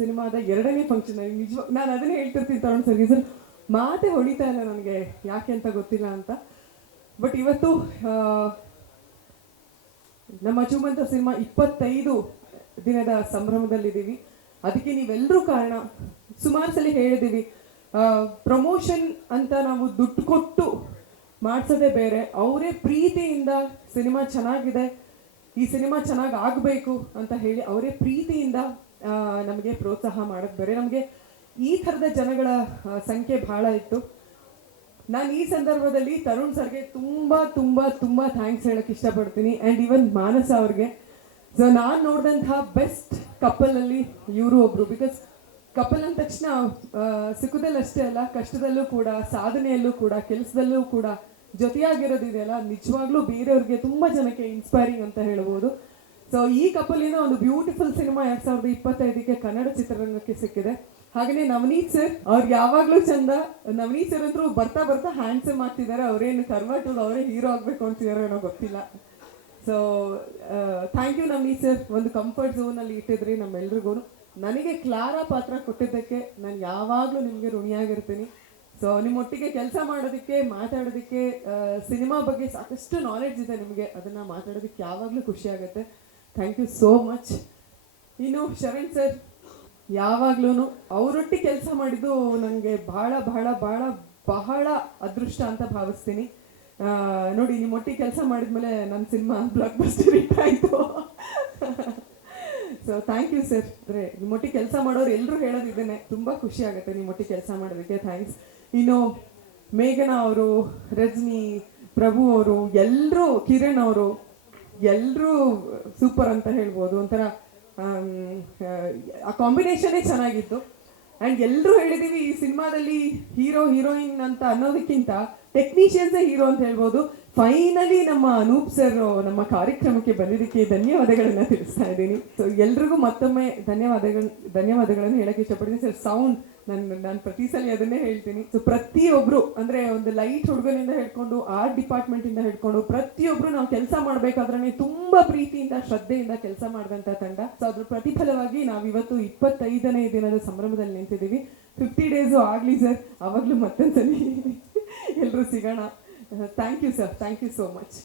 ಸಿನಿಮಾದ ಎರಡನೇ ಫಂಕ್ಷನ್ ನಿಜವಾಗ ನಾನು ಅದನ್ನೇ ಹೇಳ್ತಿರ್ತೀನಿ ತರುಣ್ ಸರ್ ಸರ್ ಮಾತೆ ಹೊಡಿತಾ ಇಲ್ಲ ನನಗೆ, ಯಾಕೆ ಅಂತ ಗೊತ್ತಿಲ್ಲ ಅಂತ. ಬಟ್ ಇವತ್ತು ನಮ್ಮ ಅಚುಮಂತ ಸಿನಿಮಾ ಇಪ್ಪತ್ತೈದು ದಿನದ ಸಂಭ್ರಮದಲ್ಲಿದ್ದೀವಿ. ಅದಕ್ಕೆ ನೀವೆಲ್ಲರೂ ಕಾರಣ. ಸುಮಾರು ಸಲ ಹೇಳಿದ್ದೀವಿ. ಪ್ರಮೋಷನ್ ಅಂತ ನಾವು ದುಡ್ಡು ಕೊಟ್ಟು ಮಾಡಿಸೋದೇ ಬೇರೆ. ಅವರೇ ಪ್ರೀತಿಯಿಂದ ಸಿನಿಮಾ ಚೆನ್ನಾಗಿದೆ. ಈ ಸಿನಿಮಾ ಚೆನ್ನಾಗಿ ಆಗಬೇಕು ಅಂತ ಹೇಳಿ ಅವರೇ ಪ್ರೀತಿಯಿಂದ ನಮಗೆ ಪ್ರೋತ್ಸಾಹ ಮಾಡೋದು ಬೇರೆ. ನಮಗೆ ಈ ಥರದ ಜನಗಳ ಸಂಖ್ಯೆ ಬಹಳ ಇತ್ತು. ನಾನು ಈ ಸಂದರ್ಭದಲ್ಲಿ ತರುಣ್ ಸರ್ಗೆ ತುಂಬಾ ತುಂಬಾ ತುಂಬಾ ಥ್ಯಾಂಕ್ಸ್ ಹೇಳಕ್ ಇಷ್ಟಪಡ್ತೀನಿ. ಅಂಡ್ ಇವನ್ ಮಾನಸ ಅವ್ರಿಗೆ. ಸೊ ನಾನು ನೋಡಿದಂತಹ ಬೆಸ್ಟ್ ಕಪ್ಪಲಲ್ಲಿ ಇವರು ಒಬ್ರು. ಬಿಕಾಸ್ ಕಪಲ್ ಅಂದ ತಕ್ಷಣ ಸುಖದಲ್ಲಷ್ಟೇ ಅಲ್ಲ, ಕಷ್ಟದಲ್ಲೂ ಕೂಡ, ಸಾಧನೆಯಲ್ಲೂ ಕೂಡ, ಕೆಲಸದಲ್ಲೂ ಕೂಡ ಜೊತೆಯಾಗಿರೋದಿದೆಯಲ್ಲ ನಿಜವಾಗ್ಲೂ ಬೇರೆಯವ್ರಿಗೆ ತುಂಬಾ ಜನಕ್ಕೆ ಇನ್ಸ್ಪೈರಿಂಗ್ ಅಂತ ಹೇಳ್ಬೋದು. ಸೊ ಈ ಕಪಲಿನ ಒಂದು ಬ್ಯೂಟಿಫುಲ್ ಸಿನಿಮಾ ಎರಡ್ ಸಾವಿರದ ಇಪ್ಪತ್ತೈದಕ್ಕೆ ಕನ್ನಡ ಚಿತ್ರರಂಗಕ್ಕೆ ಸಿಕ್ಕಿದೆ. ಹಾಗೆಯೇ ನವನೀತ್ ಸರ್ ಅವ್ರಿಗೆ ಯಾವಾಗ್ಲೂ ಚಂದ, ನವನೀತ್ ಸರ್ ಅಂತೂ ಬರ್ತಾ ಬರ್ತಾ ಹ್ಯಾಂಡ್ಸಮ್ ಆಗ್ತಿದ್ದಾರೆ. ಅವರೇನು ಕನ್ವರ್ಟ್ ಅವರೇ ಹೀರೋ ಆಗ್ಬೇಕು ಅಂತಿದಾರೋ ಏನೋ ಗೊತ್ತಿಲ್ಲ. So thank you Navneet sir ಒಂದು ಕಂಫರ್ಟ್ ಝೋನ್ ಅಲ್ಲಿ ಇಟ್ಟಿದ್ರಿ ನಮ್ಮೆಲ್ರಿಗೂ. ನನಗೆ ಕ್ಲಾರಾ ಪಾತ್ರ ಕೊಟ್ಟಿದ್ದಕ್ಕೆ ನಾನು ಯಾವಾಗಲೂ ನಿಮಗೆ ಋಣಿಯಾಗಿರ್ತೀನಿ. ಸೊ ನಿಮ್ಮೊಟ್ಟಿಗೆ ಕೆಲಸ ಮಾಡೋದಕ್ಕೆ, ಮಾತಾಡೋದಕ್ಕೆ ಸಿನಿಮಾ ಬಗ್ಗೆ ಸಾಕಷ್ಟು ನಾಲೆಡ್ಜ್ ಇದೆ ನಿಮಗೆ. ಅದನ್ನ ಮಾತಾಡೋದಕ್ಕೆ ಯಾವಾಗಲೂ ಖುಷಿ ಆಗುತ್ತೆ. ಥ್ಯಾಂಕ್ ಯು ಸೋ ಮಚ್ ಇನ್ನು ಶರಣ್ ಸರ್ ಯಾವಾಗ್ಲೂ ಅವರೊಟ್ಟಿಗೆ ಕೆಲಸ ಮಾಡಿದ್ದು ನನಗೆ ಬಹಳ ಬಹಳ ಬಹಳ ಬಹಳ ಅದೃಷ್ಟ ಅಂತ ಭಾವಿಸ್ತೀನಿ. ನೋಡಿ ನಿಮ್ಮೊಟ್ಟಿಗೆ ಕೆಲಸ ಮಾಡಿದ್ಮೇಲೆ ನನ್ನ ಸಿನಿಮಾ ಬ್ಲಾಕ್ ಬಸ್ಟರ್ ಹಿಟ್ ಆಯಿತು. ಸೊ ಥ್ಯಾಂಕ್ ಯು ಸರ್ ಅಂದರೆ ನಿಮ್ಮೊಟ್ಟಿಗೆ ಕೆಲಸ ಮಾಡೋರು ಎಲ್ಲರೂ ಹೇಳೋದಿದ್ದೇನೆ. ತುಂಬ ಖುಷಿ ಆಗುತ್ತೆ ನಿಮ್ಮೊಟ್ಟಿಗೆ ಕೆಲಸ ಮಾಡೋದಕ್ಕೆ. ಥ್ಯಾಂಕ್ಸ್ ಇನ್ನು ಮೇಘನಾ ಅವರು, ರಜನಿ, ಪ್ರಭು ಅವರು ಎಲ್ಲರೂ ಕಿರಣ್ ಅವರು ಎಲ್ಲರೂ ಸೂಪರ್ ಅಂತ ಹೇಳ್ಬೋದು, ಒಂಥರ ಆ ಕಾಂಬಿನೇಷನ್ನೇ ಚೆನ್ನಾಗಿತ್ತು. ಆ್ಯಂಡ್ ಎಲ್ಲರೂ ಹೇಳಿದ್ದೀವಿ ಈ ಸಿನಿಮಾದಲ್ಲಿ ಹೀರೋ, ಹೀರೋಯಿನ್ ಅಂತ ಅನ್ನೋದಕ್ಕಿಂತ ಟೆಕ್ನಿಷಿಯನ್ಸೇ ಹೀರೋ ಅಂತ ಹೇಳ್ಬೋದು. ಫೈನಲಿ ನಮ್ಮ ಅನೂಪ್ ಸರ್ ನಮ್ಮ ಕಾರ್ಯಕ್ರಮಕ್ಕೆ ಬಂದಿದ್ದಕ್ಕೆ ಧನ್ಯವಾದಗಳನ್ನು ತಿಳಿಸ್ತಾ ಇದ್ದೀನಿ. ಸೊ ಎಲ್ರಿಗೂ ಮತ್ತೊಮ್ಮೆ ಧನ್ಯವಾದಗಳು, ಧನ್ಯವಾದಗಳನ್ನು ಹೇಳಕ್ಕೆ ಇಷ್ಟಪಡ್ತೀನಿ. ಸರ್ ಸೌಂಡ್ ನಾನು ನಾನು ಪ್ರತಿ ಸಲ ಅದನ್ನೇ ಹೇಳ್ತೀನಿ. ಸೊ ಪ್ರತಿಯೊಬ್ರು, ಅಂದ್ರೆ ಒಂದು ಲೈಟ್ ಹುಡುಗನಿಂದ ಹಿಡ್ಕೊಂಡು ಆರ್ಟ್ ಡಿಪಾರ್ಟ್ಮೆಂಟ್ ಇಂದ ಹಿಡ್ಕೊಂಡು ಪ್ರತಿಯೊಬ್ರು ನಾವು ಕೆಲಸ ಮಾಡ್ಬೇಕಾದ್ರೆ ತುಂಬಾ ಪ್ರೀತಿಯಿಂದ, ಶ್ರದ್ಧೆಯಿಂದ ಕೆಲಸ ಮಾಡಿದಂತ ತಂಡ. ಸೊ ಅದ್ರ ಪ್ರತಿಫಲವಾಗಿ ನಾವು ಇವತ್ತು ಇಪ್ಪತ್ತೈದನೇ ದಿನದ ಸಂಭ್ರಮದಲ್ಲಿ ನಿಂತಿದ್ದೀವಿ. ಫಿಫ್ಟಿ ಡೇಸು ಆಗ್ಲಿ ಸರ್ ಅವಾಗ್ಲೂ ಮತ್ತೊಂದ್ಸಲಿ ಎಲ್ಲರೂ ಸಿಗೋಣ. Thank you sir thank you so much